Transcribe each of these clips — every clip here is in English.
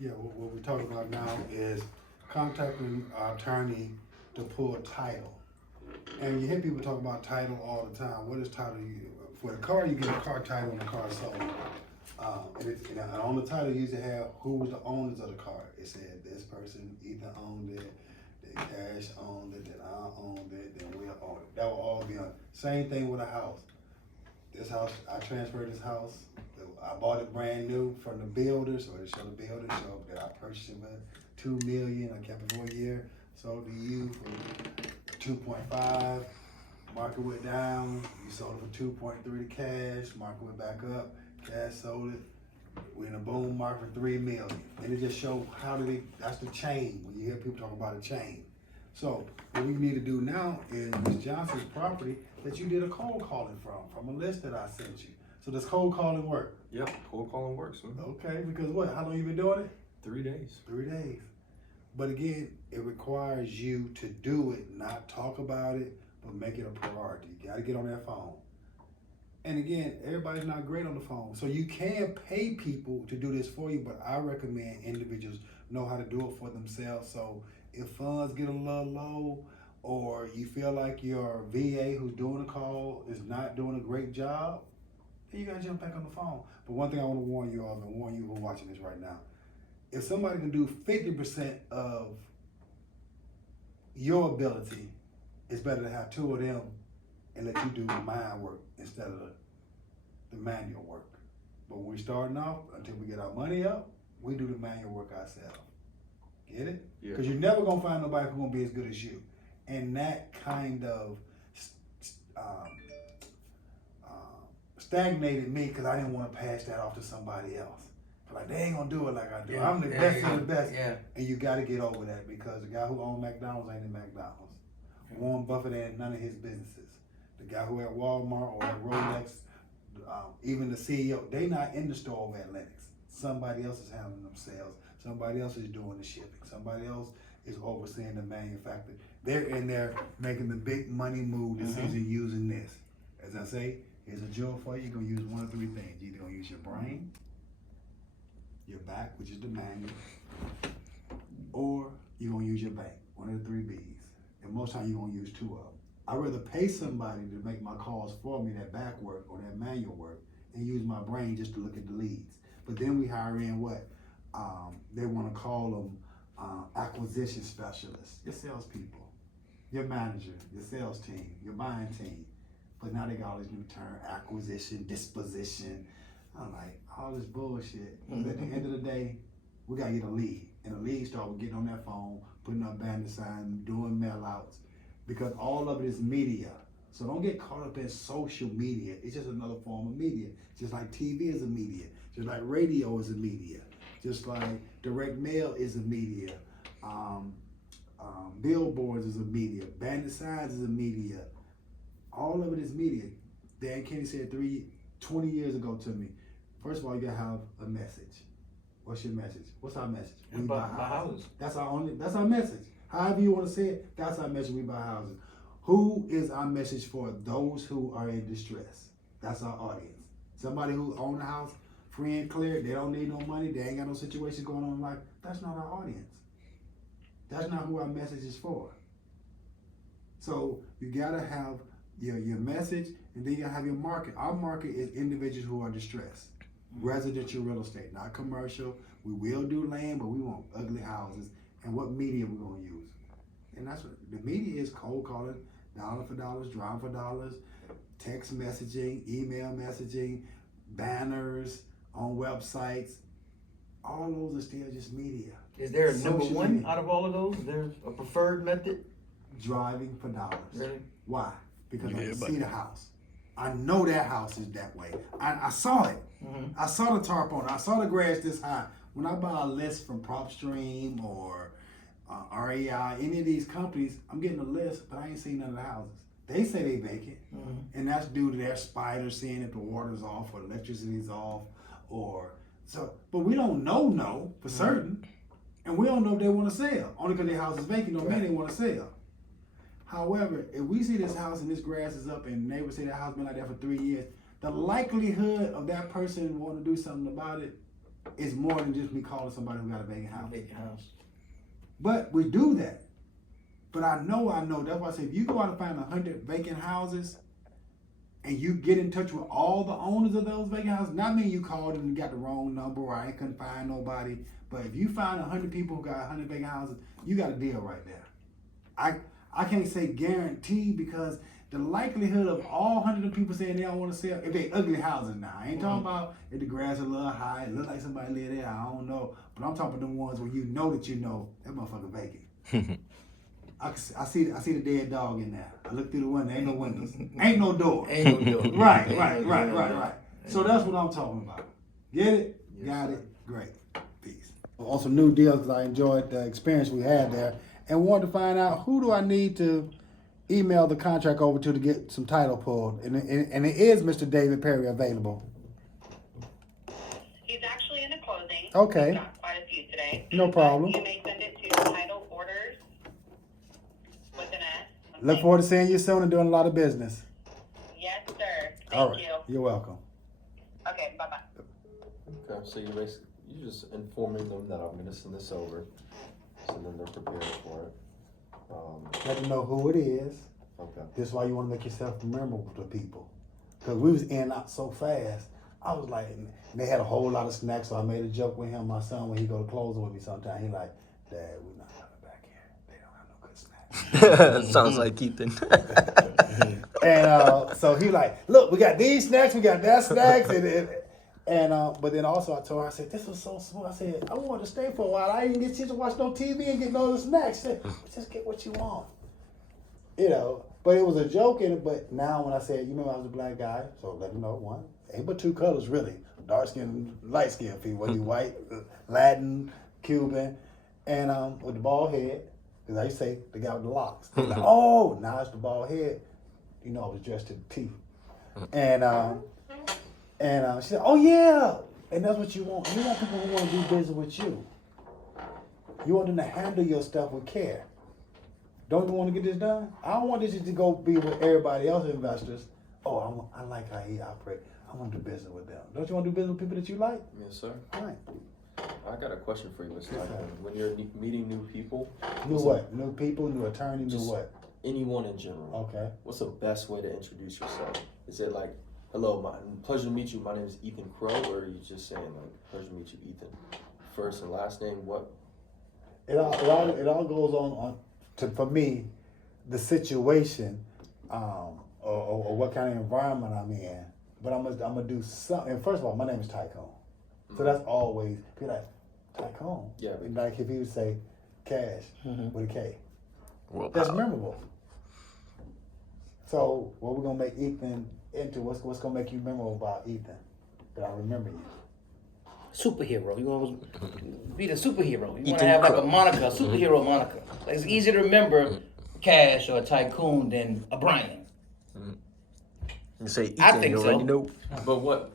Yeah, what we're talking about now is contacting our attorney to pull title. And you hear people talk about title all the time. What is title? For the car, you get a car title when the car is sold. And on the title, you usually have who was the owners of the car. It said this person either owned it, then Cash owned it, then I owned it, then we owned it. That will all be on. Same thing with a house. This house, I transferred this house. I bought it brand new from the builder, so it showed the builder, so that I purchased it with $2 million. I kept it for a year, sold it to you for 2.5. Market went down. You sold it for 2.3 to Cash. Market went back up. Cash sold it. We're in a boom market for $3 million. And it just shows how do they. That's the chain. When you hear people talk about a chain. So what we need to do now is Ms. Johnson's property that you did a cold calling from a list that I sent you. So does cold calling work? Yep, cold calling works. Okay, because what? How long you been doing it? 3 days. 3 days. But again, it requires you to do it, not talk about it, but make it a priority. You gotta get on that phone. And again, everybody's not great on the phone. So you can pay people to do this for you, but I recommend individuals know how to do it for themselves. So if funds get a little low, or you feel like your VA who's doing the call is not doing a great job, then you gotta jump back on the phone. But one thing I wanna warn you of, and warn you who are watching this right now, if somebody can do 50% of your ability, it's better to have two of them and let you do the mind work instead of the manual work. But when we're starting off, until we get our money up, we do the manual work ourselves. Get it? Yeah. Because you're never gonna find nobody who's gonna be as good as you. And that kind of stagnated me because I didn't want to pass that off to somebody else. Like, they ain't gonna do it like I do. I'm the best of the best. Yeah. And you gotta get over that because the guy who owned McDonald's ain't in McDonald's. Warren Buffett ain't none of his businesses. The guy who at Walmart or at Rolex, even the CEO, they not in the store over at Lennox. Somebody else is handling them sales. Somebody else is doing the shipping. Somebody else is overseeing the manufacturing. They're in there making the big money move decision using this. As I say, here's a drill for you. You're gonna use one of three things. You're either gonna use your brain, your back, which is the manual, or you're gonna use your bank, one of the three B's. And most times you're gonna use two of them. I'd rather pay somebody to make my calls for me, that back work or that manual work, and use my brain just to look at the leads. But then we hire in what? They wanna call them acquisition specialists, your salespeople, your manager, your sales team, your buying team. But now they got all this new term, acquisition, disposition. I'm like, all this bullshit. But at the end of the day, we gotta get a lead. And a lead start with getting on that phone, putting up banner signs, doing mail outs. Because all of it is media. So don't get caught up in social media. It's just another form of media. Just like TV is a media. Just like radio is a media. Just like direct mail is a media. Billboards is a media. Banner signs is a media. All of it is media. Dan Kenny said 20 years ago to me, first of all, you gotta have a message. What's your message? What's our message? We buy houses. That's our message. However you want to say it, that's our message. We buy houses. Who is our message for? Those who are in distress. That's our audience. Somebody who owns a house, free and clear, they don't need no money, they ain't got no situation going on in life. That's not our audience. That's not who our message is for. So you gotta have your message, and then you gotta have your market. Our market is individuals who are distressed. Residential real estate, not commercial. We will do land, but we want ugly houses. And what media we gonna use? And that's what the media is: cold calling, dollar for dollars, drop for dollars, text messaging, email messaging, banners on websites. All those are still just media. Is there a number Social one media. out of all of those? Is there a preferred method? Driving for dollars. Really? Why? Because I can see the house. I know that house is that way. I saw it. I saw the tarp on it. I saw the grass this high. When I buy a list from PropStream or REI, any of these companies, I'm getting a list, but I ain't seen none of the houses. They say they vacant, and that's due to their spiders seeing if the water's off or the electricity's off, or so. But we don't know for certain, and we don't know if they want to sell. Only because their house is vacant don't mean they want to sell. However, if we see this house and this grass is up and neighbors say that house been like that for 3 years, the likelihood of that person wanting to do something about it is more than just me calling somebody who got a vacant house. Vacant house. But we do that. But I know. That's why I say if you go out and find 100 vacant houses and you get in touch with all the owners of those vacant houses, not mean you called and got the wrong number or I couldn't find nobody. But if you find 100 people who got 100 vacant houses, you got a deal right there. I can't say guarantee because the likelihood of all 100 of people saying they don't want to sell, if they ugly houses now. I ain't talking about if the grass is a little high, it look like somebody live there, I don't know. But I'm talking about the ones where you know that motherfucker vacant. I see the dead dog in there. I look through the window, ain't no windows. Ain't no door. Ain't no door. Right. So that's what I'm talking about. Get it? Yes, Got sir. it? Great. Peace. On some new deals because I enjoyed the experience we had there and wanted to find out who do I need to email the contract over to get some title pulled. And it is Mr. David Perry available. He's actually in a closing. Okay. We've got quite a few today. No problem. You may send it to title orders with an S. Look forward to seeing you soon and doing a lot of business. Yes, sir. All Thank right. you. You're welcome. Okay, bye-bye. Okay, so you just informing them that I'm gonna send this over, so then they're prepared for it. Let them know who it is. Okay. This is why you want to make yourself memorable to people. Because we was in and out so fast. I was like, and they had a whole lot of snacks, so I made a joke with him, my son, when he go to closing with me sometime. He like, Dad, we're not coming back here. They don't have no good snacks. Sounds like Ethan. And so he like, look, we got these snacks, we got that snacks, but then also I told her, I said, this was so smooth. I said, I wanted to stay for a while. I didn't get to watch no TV and get no other snacks. She said, just get what you want. But it was a joke in it. But now when I said, you remember I was a black guy, so let them know one. Ain't but two colors really, dark skin, light skin people. Whether you white, Latin, Cuban, and with the bald head. Because I used to say the guy with the locks. They're like, oh, now it's the bald head. You know I was dressed to the T. And she said, oh yeah. And that's what you want. You want people who want to do business with you. You want them to handle your stuff with care. Don't you want to get this done? I don't want this to go be with everybody else's investors. Oh, I like how he operates. I want to do business with them. Don't you want to do business with people that you like? Yes, sir. All right. I got a question for you, Mr. Yes, sir. TycooN. When you're meeting new people, New what? New people, new attorney, new Just- what? anyone in general, Okay. what's the best way to introduce yourself? Is it like, hello, pleasure to meet you, my name is Ethan Crow, or are you just saying like, pleasure to meet you, Ethan? First and last name, what? It all goes on to, for me, the situation, or what kind of environment I'm in. But I'm gonna do something. And first of all, my name is TycooN, so that's always people like TycooN. Yeah. Like if he would say Cash with a K, Well, that's memorable. So what we're gonna make Ethan into? What's gonna make you memorable about Ethan? That I remember you. Superhero. You want to be the superhero. You want Ethan to have like Crow. a moniker, a superhero moniker. Like it's easier to remember Cash or TycooN than a Brian. you say Ethan, I think you so. already know. But what?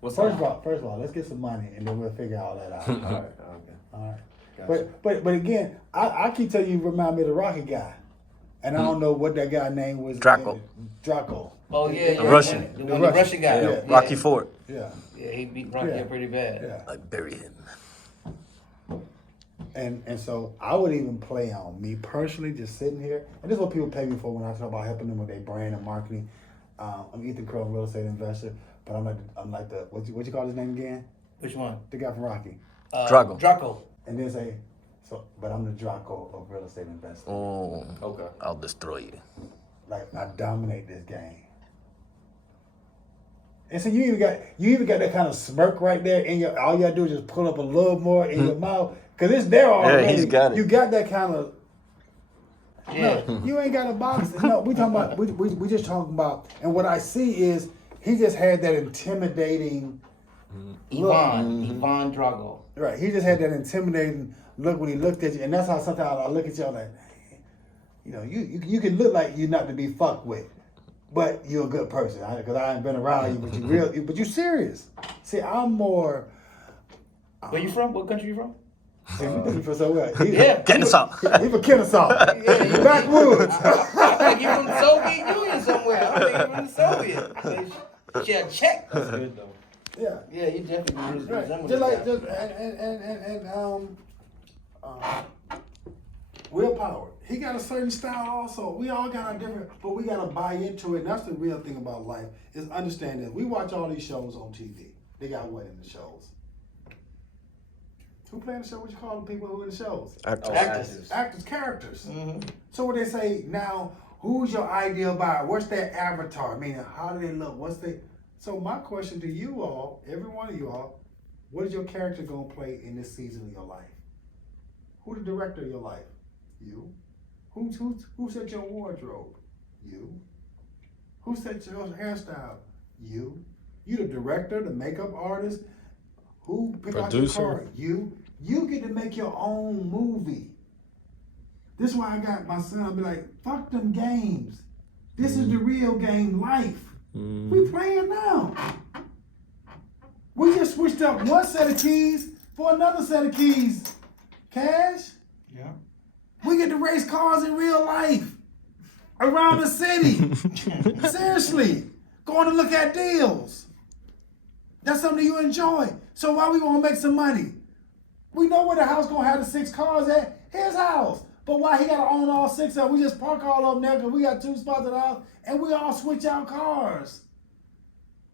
What's First of all, let's get some money and then we'll figure all that out. All right, okay. All right. Gotcha. But again, I keep telling you, remind me of the Rocky guy, and I don't know what that guy name was. Draco. Draco. Oh yeah, The Russian. The Russian guy. Yeah, Yeah. Rocky Ford. Yeah. Yeah, he beat Rocky Yeah. up pretty bad. Yeah. I bury him. And so I would even play on me personally, just sitting here. And this is what people pay me for when I talk about helping them with their brand and marketing. I'm Ethan Crow, real estate investor, but I'm like the what you call his name again? Which one? The guy from Rocky. Drago. Draco. And then say, but I'm the Draco of real estate investing. Oh, Okay. I'll destroy you. Like I dominate this game. And so you even got that kind of smirk right there in your. All you gotta do is just pull up a little more in your mouth, cause it's there already. he's got it. You got that kind of. Yeah. No, you ain't got a box. No, we talking about. We just talking about. And what I see is he just had that intimidating. Yvonne Drago. Right, he just had that intimidating look when he looked at you, and that's how sometimes I look at you I'm like, you know, you can look like you're not to be fucked with, but you're a good person. Because I ain't been around you, but you real, but you serious. See, I'm more. Where you from? What country you from? If you think you feel so well, Yeah. Kennesaw. he from Kennesaw, backwoods. I think you from the Soviet Union somewhere. I think you from the Soviet. She a Czech. That's good though. Yeah. Yeah, you definitely Right. resemble Just this like guy. just willpower. He got a certain style also. We all got a different, but we gotta buy into it. And that's the real thing about life is understand this. We watch all these shows on TV. They got what in the shows? Who playing the show? What you call the people who in the shows? Actors. Actors, characters. Mm-hmm. So what they say now, who's your ideal buyer? What's their avatar? Meaning, how do they look? So my question to you all, every one of you all, what is your character gonna play in this season of your life? Who the director of your life? You. Who set your wardrobe? You. Who set your hairstyle? You. You the director, the makeup artist. Who pick out your Producer. car? You. You get to make your own movie. This is why I got my son. I'll be like, fuck them games. This is the real game, life. We playing now. We just switched up one set of keys for another set of keys. Cash. Yeah. We get to race cars in real life. Around the city. Seriously. Going to look at deals. That's something you enjoy. So why we gonna make some money? We know where the house gonna have the 6 cars at. His house. But why he gotta own all 6 of them? We just park all of them there because we got 2 spots at the house and we all switch out cars.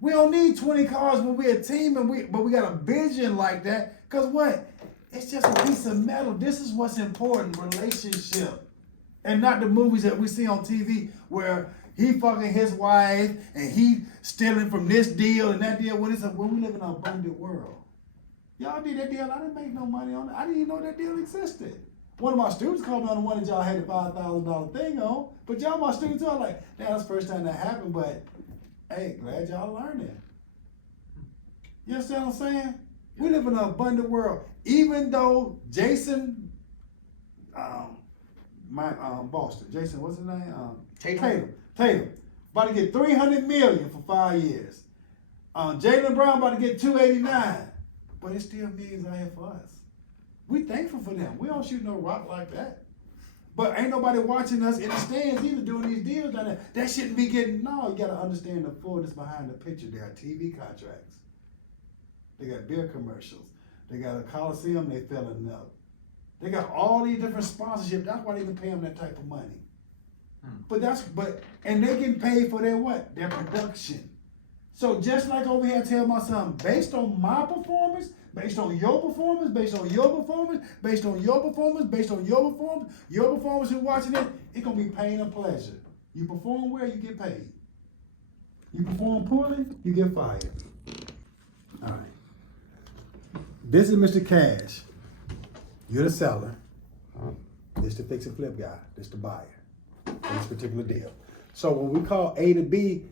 We don't need 20 cars when we're a team, but we got a vision like that. Cause what? It's just a piece of metal. This is what's important, relationship. And not the movies that we see on TV where he fucking his wife and he stealing from this deal and that deal. When we live in an abundant world. Y'all did that deal, I didn't make no money on it. I didn't even know that deal existed. One of my students called me on the one that y'all had the $5,000 thing on. But y'all my students are like, damn, that's the first time that happened, but hey, glad y'all learning. You understand what I'm saying? We live in an abundant world. Even though Jason, Boston, Jason, what's his name? Tatum, about to get $300 million for 5 years. Jaylen Brown about to get $289, but it's still millions out here for us. We thankful for them. We don't shoot no rock like that. But ain't nobody watching us in the stands either doing these deals down there. That shouldn't be getting, no, you gotta understand the fullness behind the picture. They got TV contracts. They got beer commercials. They got a Coliseum they filling up. They got all these different sponsorships. That's why they can pay them that type of money. And they get paid for their what? Their production. So just like over here, I tell my son, based on my performance, based on your performance, based on your performance, based on your performance, based on your performance who's watching it, it's gonna be pain and pleasure. You perform well, you get paid. You perform poorly, you get fired. All right. This is Mr. Cash. You're the seller. This the fix and flip guy. This the buyer. For this particular deal. So when we call A to B,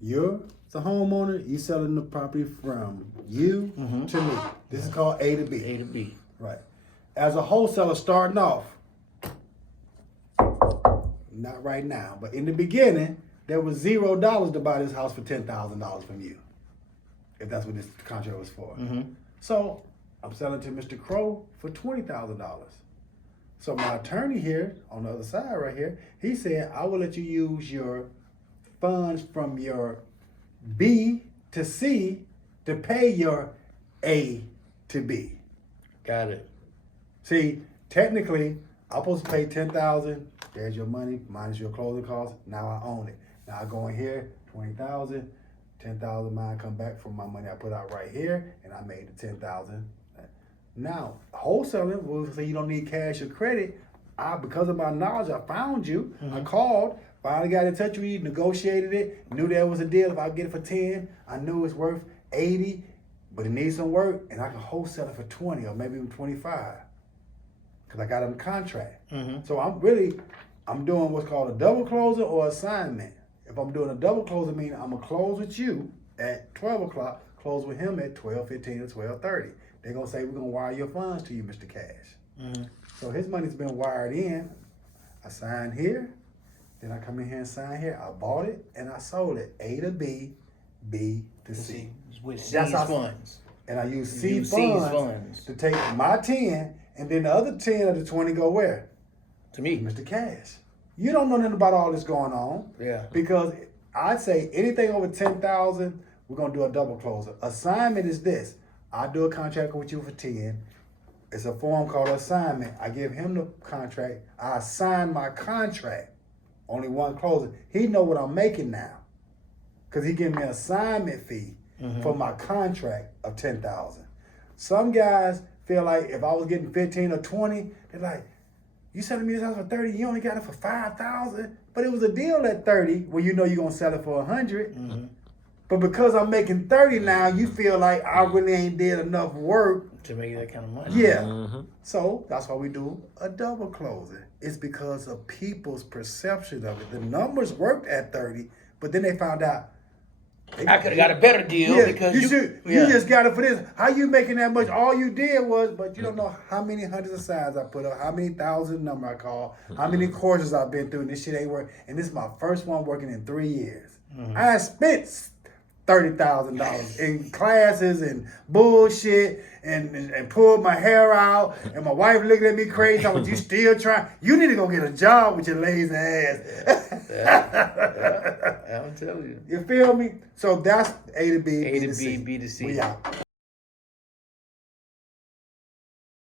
you're the homeowner, you selling the property from you to me. This is called A to B. A to B. Right. As a wholesaler starting off, not right now, but in the beginning, there was $0 to buy this house for $10,000 from you. If that's what this contract was for. So I'm selling to Mr. Crow for $20,000. So my attorney here, on the other side right here, he said, I will let you use your funds from your B to C to pay your A to B. Got it. See, technically, I'm supposed to pay $10,000. There's your money, minus your closing costs. Now I own it. Now I go in here, $20,000, $10,000 mine come back from my money I put out right here, and I made the $10,000. Now, wholesaling will say you don't need cash or credit. Because of my knowledge, I found you. I called, finally got in touch with you, negotiated it, knew there was a deal. If I get it for 10, I knew it's worth 80, but it needs some work, and I can wholesale it for 20 or maybe even 25. Because I got it in contract. So I'm doing what's called a double closer or assignment. If I'm doing a double closer, meaning I'm gonna close with you at 12 o'clock, close with him at 12:15 or 12:30. They're gonna say, we're gonna wire your funds to you, Mr. Cash. So his money's been wired in. I sign here, then I come in here and sign here. I bought it and I sold it. A to B, B to C. With C's That's how- funds. And I use You C use C's funds funds. to take my 10, and then the other 10 of the 20 go where? To me. Mr. Cash. You don't know nothing about all this going on. Yeah. Because I'd say anything over 10,000, we're gonna do a double closer. Assignment is this: I do a contract with you for 10. It's a form called assignment. I give him the contract. I assign my contract. Only one closer. He know what I'm making now, cause he give me an assignment fee for my contract of 10,000. Some guys feel like if I was getting 15 or 20, they're like, "You selling me this house for 30? You only got it for 5,000." But it was a deal at 30, where you know you're gonna sell it for 100. But because I'm making 30 now, you feel like I really ain't did enough work. To make that kind of money. Yeah. So that's why we do a double closing. It's because of people's perception of it. The numbers worked at 30, but then they found out I could have got a better deal because you just got it for this. How you making that much? All you did was, but you don't know how many hundreds of signs I put up, how many thousand number I call, how many courses I've been through, and this shit ain't work. And this is my first one working in 3 years. I spent $30,000 in classes and bullshit and pulled my hair out, and my wife looking at me crazy, talking, "You still trying? You need to go get a job with your lazy ass." I'm telling you. You feel me? So that's A to B, A B to to C. B, B to C. We out.